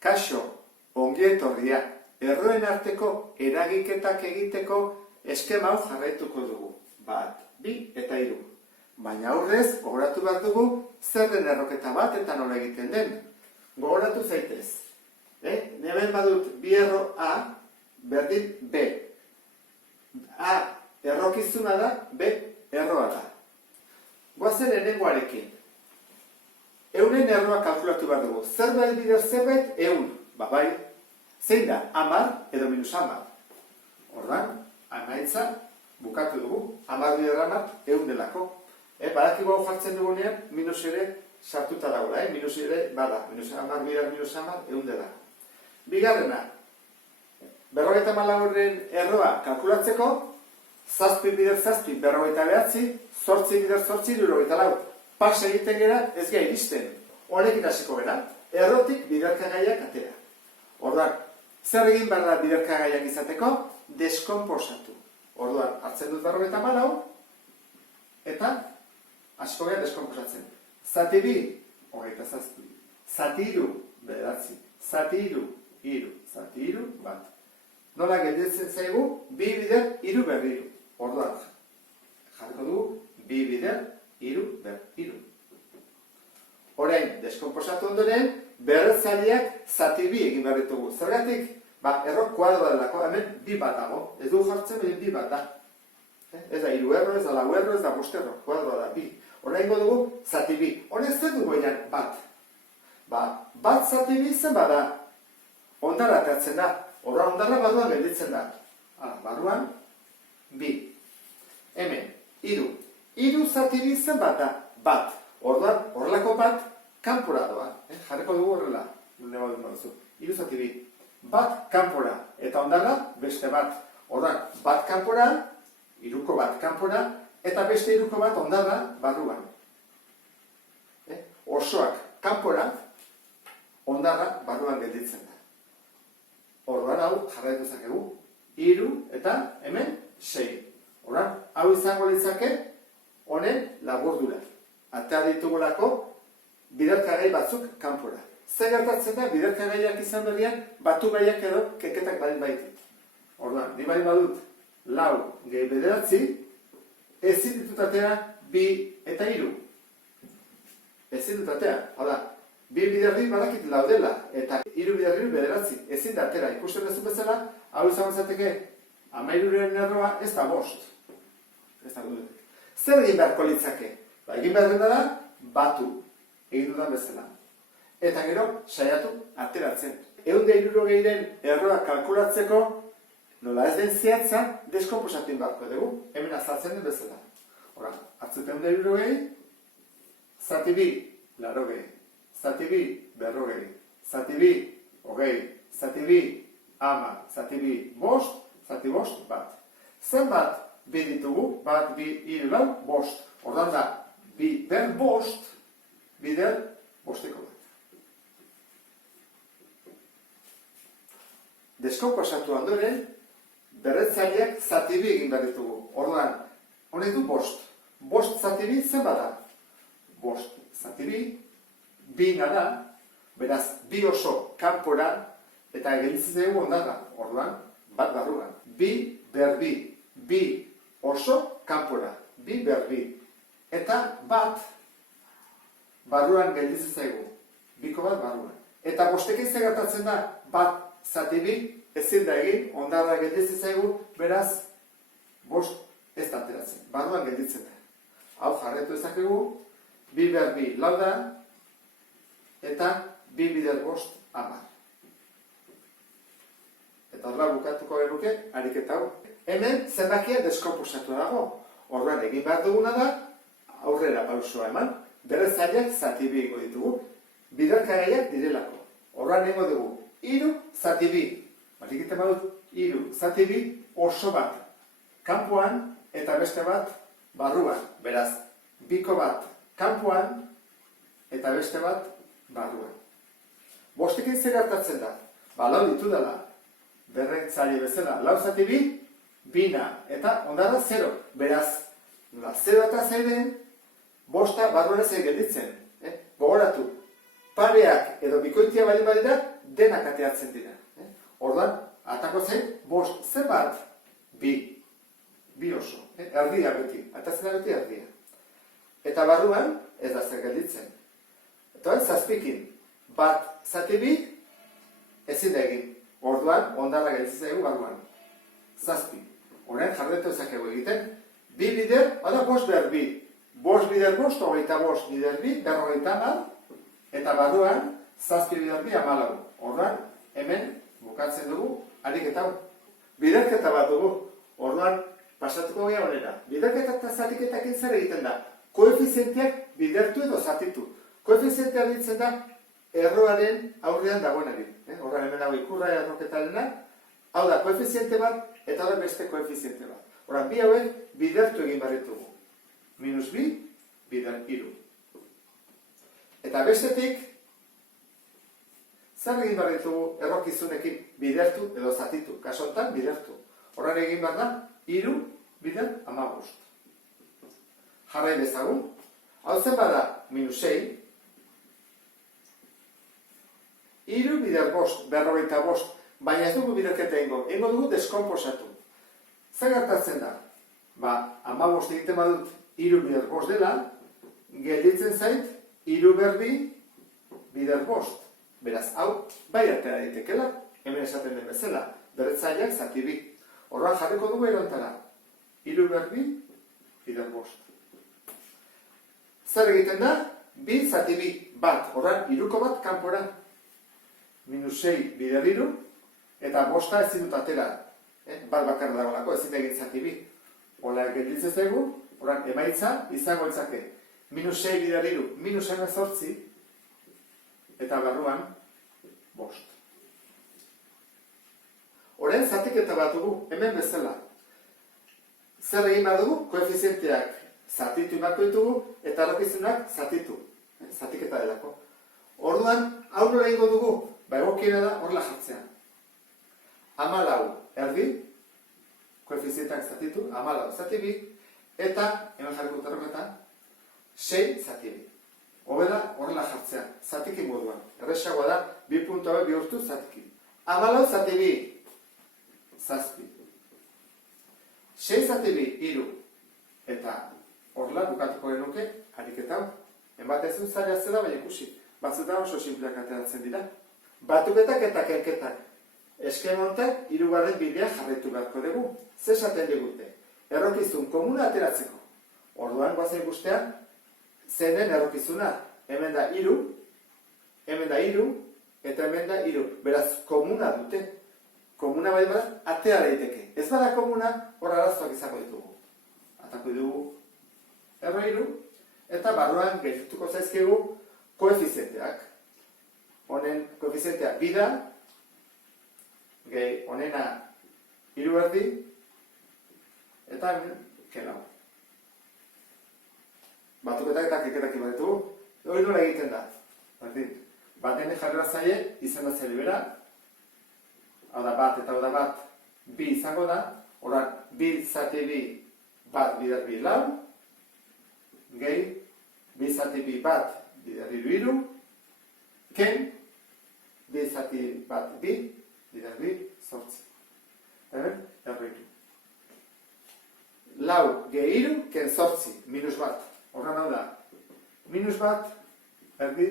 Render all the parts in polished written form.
Kaixo, ongi etorria, erroen arteko eragiketak egiteko eskema hau jarraituko dugu. 1, 2 eta 3. Baina aurrez, gogoratu behar dugu, zer den erroketa bat eta nola egiten den. Gogoratu zaitez. Hemen badut bi erro A, berdin B. A errokizuna da, B erroa da. Goazen lehenengoarekin. Eunen erroa kalkulatu behar dugu. Zerbait bidez zerbait, eun. Bai, zein da, 10 edo -10. Ordan, amaitza, bukatu dugu, 10 bider 10, eun delako. Badakigu hau jartzen dugunean, minus ere sartuta dagoela, minus ere, bada, -10 bider -10, eun delako. Bigarrena, 54 erroa kalkulatzeko, 7 bider 7, 49, 8 bider 8, 74. Pas egiten gera, ez gai iristen. Honekin hasiko gara, errotik biderkagaiak atera. Orduan, zer egin behar da biderkagaiak izateko? Deskonposatu. Orduan, hartzen dut 54, eta hasiko gara deskonposatzen. Zati 2, 27. Zati 3, 9. Zati 3, 3. Zati 3, 1. Nola gelditzen zaigu? 2 bider 3 berriru. Orduan, jarriko dugu 2 bider 3 berriru. Orain, deskonposatu ondoren, berretzaileak zati 2 egin behar ditugu. Zergatik? Erro kuadroa delako, hemen 2 bat dago. Ez du jartzen, behin 2 bat da. Ez da 3 erro, ez da 4 erro, ez da 5 erro. Kuadroa da 2. Orain dugu zati 2. Honen zer dugu egin bat? Bat zati 2 zen bada. Ondara atatzen da. Orduan ondara barruan gelditzen da. Barruan, 2. Hemen, 3. 3 zati 2 zen bat da. Bat. Orduan, horrelako bat, kanpora doa. Jarriko dugu horrela. 3 zati 2. Bat kanpora. Eta ondara, beste bat. Orduan, bat kanpora, 3ko bat kanpora, eta beste 3ko bat ondara barruan. Osoak kanpora, ondara barruan gelditzen da. Orduan, hau jarraitu zakegu. 3 eta hemen 6. Orduan, hau izango litzake, honen laburdura. Atea ditugulako biderkagai batzuk kanpora. Zer gertatzen da, biderkagaiak izan berrian, batu gaiak edo keketak badin baitit. Orduan, ni bai badut 4 gehi 9, ezin ditut atera 2 eta 3. Ezin dut atera. Hala, 2 bider 2 badakit 4 dela, eta 3 bider 2 9. Ezin da atera. Ikusten duzu bezala, hau izan zateke, 13 erroa ez da 5. Ez da dut. Zer egin beharko litzake? Egin behar dena da, batu egin dudan bezala. Eta gero, saiatu ateratzen. 160 erroa kalkulatzeko, nola ez den zehatza, deskonposatu beharko dugu. Hemen azaltzen den bezala. Hora, hartzut 160, zati 2, 80, zati 2, 40, zati 2, 20, zati 2, 10, zati 2, 5, zati 5, bat. Zenbat bi ditugu, bat, 2, 3, 4, 5. Ordan da, bider 5, bider 5eko bat. Deskonposatu ondoren, berretzaileak zati 2 egin behar ditugu. Orduan, honek du 5. 5 zati 2 zen bada. 5 zati 2, 2 nada, beraz, 2 oso kanpora, eta gelditzen dugu ondara. Orduan, bat barruan. 2 ber 2, 2 oso kanpora. 2 ber 2. Eta bat barruan gelditzen zaigu. 2ko bat barruan. Eta 5ekin zer gertatzen da, bat zati 2 ezin da egin, ondara gelditzen zaigu, beraz 5 ez da ateratzen. Barruan gelditzen da. Hau jarretu ezakegu, 2 ber 2 4 da, eta 2 bider 5 10. Eta horrela bukatuko genuke, ariketa hau. Hemen zenbakia deskonposatu dago. Orduan egin behar duguna da, aurrera pausoa eman, berretzaileak zati 2 egingo ditugu, biderkagaiak direlako. Orduan egingo dugu, 3 zati 2. Egiten badut, 3 zati 2 oso bat. Kanpoan eta beste bat barruan. Beraz, 2ko bat kanpoan eta beste bat barruan. 5ekin zer gertatzen da? 4 ditu dela. Berretzaile bezala, 4 zati 2, 2 eta ondara 0. Beraz, 0 eta 0 5 barruan ez gelditzen. Gogoratu, pareak edo bikoitia baldin badira, denak ateratzen dira. Orduan, atako zen, bost, zenbat? Bi oso, erdia beti, atatzen da beti erdia. Eta barruan, ez da zer gelditzen. Eta zazpikin, bat zati bi, ezin da egin. Orduan, ondarra gelditzen zaigu barruan. Zazpi. Horren jarretu ezakegu egiten, bi bider, bada bost behar bi. Bost bider bost, hogeita bost bider bi, berrogeita hamar, eta barruan, zazpi bider bi, 14. Orduan, hemen, bukatzen dugu, ariketa hau. Biderketa bat dugu. Orduan, pasatuko gea honera. Biderketa eta zatiketak zer egiten da. Koefizienteak bidertu edo zatitu. Koefizientea ditzen da, erroaren aurrean dagoenari. Horren hemen dago ikurra erroketarena. Hau da, koefiziente bat, eta hau da beste koefiziente bat. Horren, bi hauek bidertu egin barritugu. Minus bi, bider iru. Eta bestetik, zer egin barritugu errokizunekin bidertu edo zatitu. Kasontan, bidertu. Horren egin behar da, iru, bider, 15. Jarrai bezagun. Hau zen bada, minus 6. Iru, bider bost, berrogeita bost. Baina ez dugu biderketa ingo. Ingo dugu deskomposatu. Zer gertatzen da? 15 egiten badut, iru, bider bost dela, gelditzen zait, iru berbi, bider bost. Beraz, hau, bai atera ditekela, hemen esaten den bezala, berretzaileak zati bi. Horran jarriko dugu erontara. Iru berbi, bider bost. Zer egiten da? Bi zati bi, bat. Horran, iruko bat kanpora. Minus 6 bider iru, eta bosta ezin dut atera. Bat bakarra dagoelako, ezin egin zati bi. Hola gelditzen zaigu, horran, emaitza izango itzake. Minus 6 bider iru, minus 18, eta barruan, bost. Horren, zatiketa bat dugu, hemen bezala. Zer egin bat dugu? Koefizienteak zatitu inbako ditugu, eta errokizunak zatitu. Zatiketa delako. Orduan, hau nola ingo dugu? Egokiena da horrela jartzean. 14 erdi, koefizienteak zatitu, 14 zati bi, eta, hemen jarriko terroketan, 6 zati bi. Hobeda horrela jartzean, zatiki moduan. Erresagoa da, 2 puntua bihurtu zatiki. 14 zati bi, zazpi. 6 zati bi, iru. Eta horrela bukatuko genuke, ariketa hau. Enbatezun zaila zela, baina ikusi. Batzutan oso simpleak ateratzen dira. Batuketak eta kenketak. Eskemontak, hirugarren bidea jarretu beharko dugu. Zer esaten digute? Errokizun komuna ateratzeko. Orduan goazen ikustean, zenen errokizuna. Hemen da iru, eta hemen da iru. Beraz, komuna dute. Komuna bai bat, atera daiteke. Ez bada komuna, hor arazoak izango ditugu. Atako dugu erro iru, eta barruan geldituko zaizkigu koefizienteak. Honen koefizientea bida, gehi honena iru erdi, eta hemen kelau. Batuketak eta keketak ibatugu, hori nola egiten da. Baten jarrera zaie, izendatzaile bera, hau da bat eta hau da bat, bi izango da, horan, bi zati bi, bat bider bi lau, gehi, bi zati bi bat, bider iru iru, ken, bi zati bat bi, bider bi, zortzi. Hemen, erro iru. Lau, gehi iru, ken zortzi, minus bat. Horran hau da, minus bat, erdi,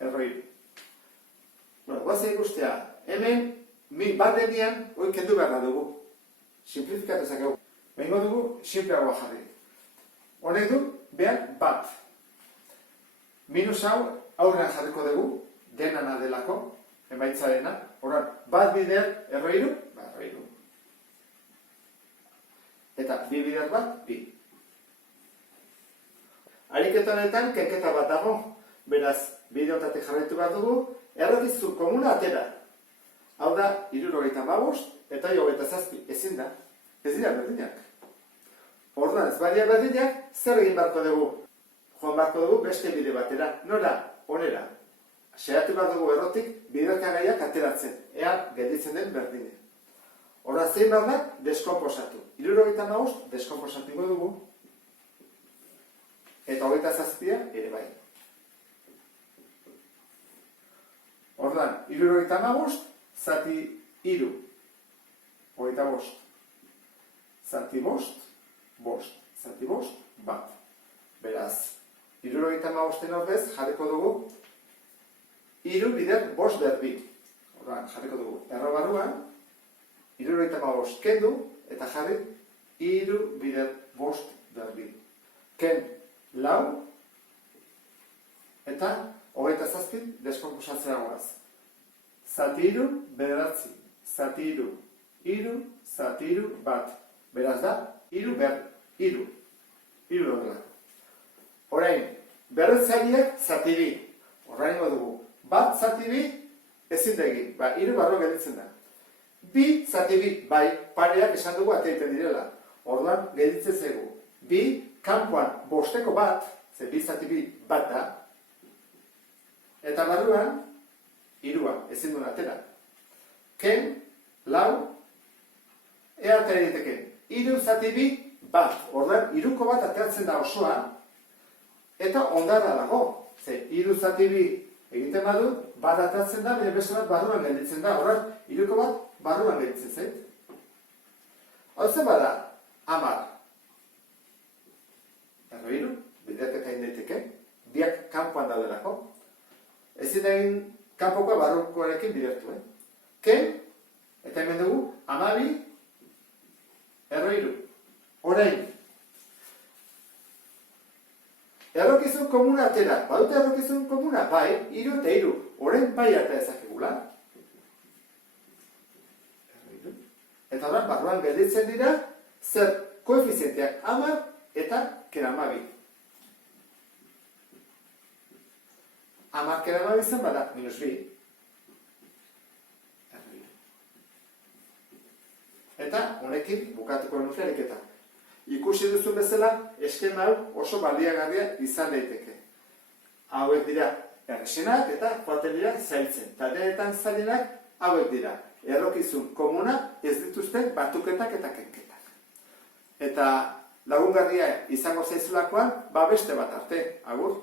erro iru. Bueno, guazen ikustea, hemen, bat edian, hoi kendu behar dugu. Simplifikatu zakegu. Behingo dugu, simpleagoa jarri. Honek du, behar bat. Minus hau, aurrean jarriko dugu, denana delako, emaitza dena. Horan, bat bider, erro iru, erro iru. Eta bi bider bat, bi. Ariketonetan, kenketa bat dago. Beraz, bideotatik jarraitu bat dugu, errokizu komuna atera. Hau da, 75 eta 27, ezin da. Ez dira berdinak. Orduan, ez badia berdinak, zer egin barko dugu? Joan barko dugu beste bide batera. Nora, onera. Saiatu bat dugu errotik, biderkagaiak ateratzen. Ea, gelditzen den berdine. Horra, zein behar da, deskomposatu. 75 deskomposatuko dugu. Eta 27 ere bai. Orduan, 75, zati 3, 25. Zati 5, 5. Zati 5, bat. Beraz, 75 ordez jarriko dugu 3 bider 5 derbi. Orduan, jarriko dugu erro barruan, 75 kendu eta jarri 3 bider 5 derbi. Ken 4 eta 27 deskonposatzea goaz. Zati 3, bederatzi. Zati 3, 3, zati 3, bat. Beraz da, 3 ber, 3. 3 dela. Orain, berretzaileak zati 2. Orain dugu, bat zati 2 ezin da egin. 3 barro gelditzen da. 2 zati 2, bai, pareak esan dugu ateiten direla. Orduan, gelditzen zaigu. 2, kanpoan bosteko bat, ze 2 zati 2 bat da, eta barruan, 3, ezin duen atera. Ken, 4, ea atera egiteke. 3 zati 2, bat. Orduan, 3ko bat ateratzen da osoa, eta ondara dago. Ze, 3 zati 2 egiten badu, bat ateratzen da, bere beste bat barruan gelditzen da. Orduan, 3ko bat barruan gelditzen zait. Hau zen bada, 10. Erro 3, biderketa egin daiteke, biak kanpoan daudelako. Ezin egin kanpokoa barrukoarekin bidertu, Ken, eta hemen dugu, 12, erro 3. Orain, errokizun komuna atera. Badute errokizun komuna? Bai, 3 eta 3. Orain bai atera ezakegula. Eta orain, barruan gelditzen dira, zer koefizienteak 10 eta ken 12. 10 ken 12 zen bada, -2. Eta honekin bukatuko nuke ariketa. Ikusi duzu bezala, eskema hau oso baliagarria izan daiteke. Hauek dira erresenak eta joaten dira zailtzen. Eta denetan zailenak hauek dira. Errokizun komuna ez dituzten batuketak eta kenketak. Eta lagungarria izango zaizulakoan, beste bat arte. Agur!